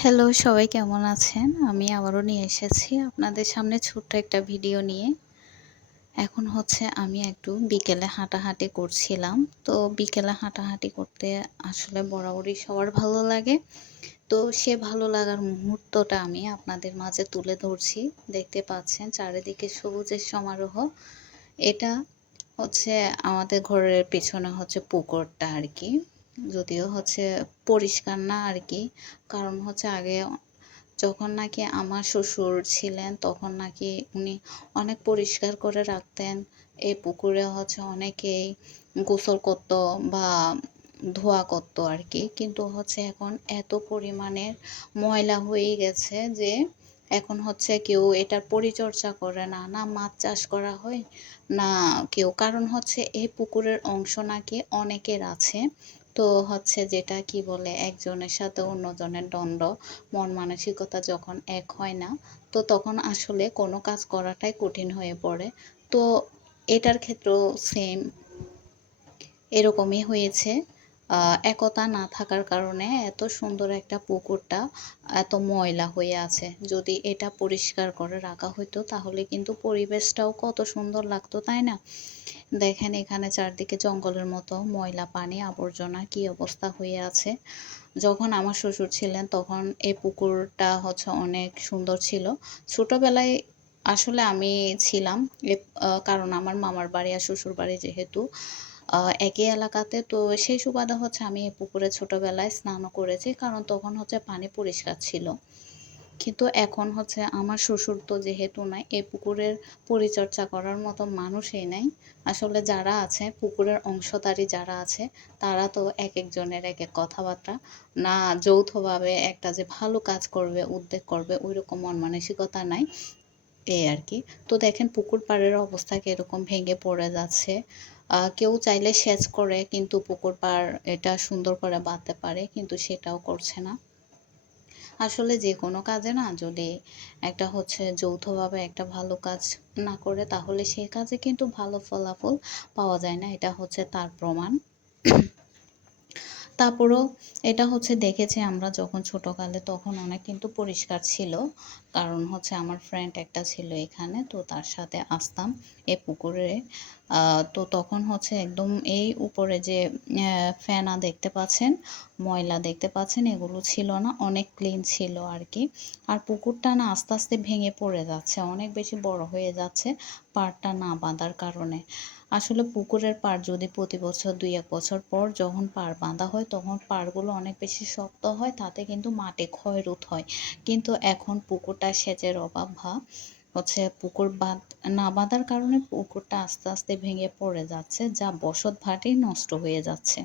Hello, সবাই কেমন আছেন? আমি আবারও নিয়ে এসেছি আপনাদের সামনে ছোট্ট একটা ভিডিও নিয়ে। এখন হচ্ছে আমি একটু বিকেলে হাঁটাহাঁটি করছিলাম। তো বিকেলে হাঁটাহাঁটি করতে আসলে বরাবরই সবার ভালো লাগে। তো সে ভালো লাগার মুহূর্তটা আমি আপনাদের মাঝে তুলে ধরছি। দেখতে পাচ্ছেন চারিদিকে সবুজের সমারোহ। এটা হচ্ছে আমাদের ঘরের পেছনে হচ্ছে পুকুরটা আরকি। যদিও হচ্ছে পরিষ্কার না আরকি। কারণ হচ্ছে আগে যখন নাকি আমার শ্বশুর ছিলেন তখন নাকি উনি অনেক পরিষ্কার করে রাখতেন। এই পুকুরে হচ্ছে অনেকেই গোসল করত বা ধোয়া করত আরকি। কিন্তু হচ্ছে এখন এত পরিমাণের ময়লা হয়ে গেছে যে এখন হচ্ছে কেউ এটার পরিচর্যা করে না। না মাছ চাষ করা হয়, না কেউ। কারণ হচ্ছে এই পুকুরের অংশ নাকি অনেকের আছে। তো হচ্ছে যেটা কি বলে একজনের সাথে অন্যজনের দ্বন্দ্ব, মন মানসিকতা যখন এক হয় না, তো তখন আসলে কোনো কাজ করাটাই কঠিন হয়ে পড়ে। তো এটার ক্ষেত্রেও সেম এরকমই হয়েছে। একতা না থাকার কারণে এত সুন্দর একটা পুকুরটা এত ময়লা হয়ে আছে। যদি এটা পরিষ্কার করে রাখা হইতো তাহলে কিন্তু পরিবেশটাও কত সুন্দর লাগতো, তাই না? দেখেন এখানে চারদিকে জঙ্গলের মতো ময়লা পানি আবর্জনা কি অবস্থা হয়ে আছে। যখন আমার শ্বশুর ছিলেন তখন এই পুকুরটা হচ্ছে অনেক সুন্দর ছিল। ছোটবেলায় আসলে আমি ছিলাম কারণ আমার মামার বাড়ি আর শ্বশুর বাড়ি যেহেতু একই এলাকাতে, তো সেই সুবাদে হচ্ছে আমি এই পুকুরে ছোটবেলায় স্নানও করেছি। কারণ তখন হচ্ছে পানি পরিষ্কার ছিল। কিন্তু এখন হচ্ছে আমার শ্বশুর তো যেহেতু নাই, এই পুকুরের পরিচর্যা করার মতো মানুষই নাই। আসলে যারা আছে পুকুরের অংশধারী যারা আছে তারা তো একেকজনের একেক কথাবার্তা। না যৌথভাবে একটা যে ভালো কাজ করবে, উদ্যোগ করবে ঐরকম মন মানসিকতা নাই। এই আরকি। তো দেখেন পুকুর পাড়ের অবস্থা কিরকম ভেঙে পড়ে যাচ্ছে। কেউ চাইলে সেচ করে কিন্তু পুকুর পাড় এটা সুন্দর করে বাঁধতে পারে কিন্তু সেটাও করছে না। আসলে যেকোনো কাজে না যদি একটা হচ্ছে যৌথভাবে একটা ভালো কাজ না করে তাহলে সেই কাজে কিন্তু ভালো ফলাফল পাওয়া যায় না। এটা হচ্ছে তার প্রমাণ। তারপরেও এটা হচ্ছে দেখেছি আমরা যখন ছোটকালে তখন অনেক কিন্তু পরিষ্কার ছিল। কারণ হচ্ছে আমার ফ্রেন্ড একটা ছিল এখানে, তো তার সাথে আসতাম এই পুকুরে। তো তখন হচ্ছে একদম এই উপরে যে ফেনা দেখতে পাচ্ছেন, ময়লা দেখতে পাচ্ছেন এগুলো ছিল না। অনেক ক্লিন ছিল আরকি। আর পুকুরটা না আস্তে, আস্তে ভেঙে পড়ে যাচ্ছে। অনেক বেশি বড় হয়ে যাচ্ছে পাড়টা না বাঁধার কারণে। আসলে পুকুরের পাড় যদি প্রতি বছর ২-১ বছর পর যখন পাড় বাঁধা হয় তখন পাড়গুলো অনেক বেশি শক্ত হয়, তাতে কিন্তু মাটি ক্ষয়রোধ হয়। কিন্তু এখন পুকুরটা সেচের অভাব বা হচ্ছে পুকুর না বাঁধার কারণে পুকুরটা আস্তে, আস্তে ভেঙে পড়ে যাচ্ছে, যা বসতভাটি নষ্ট হয়ে যাচ্ছে।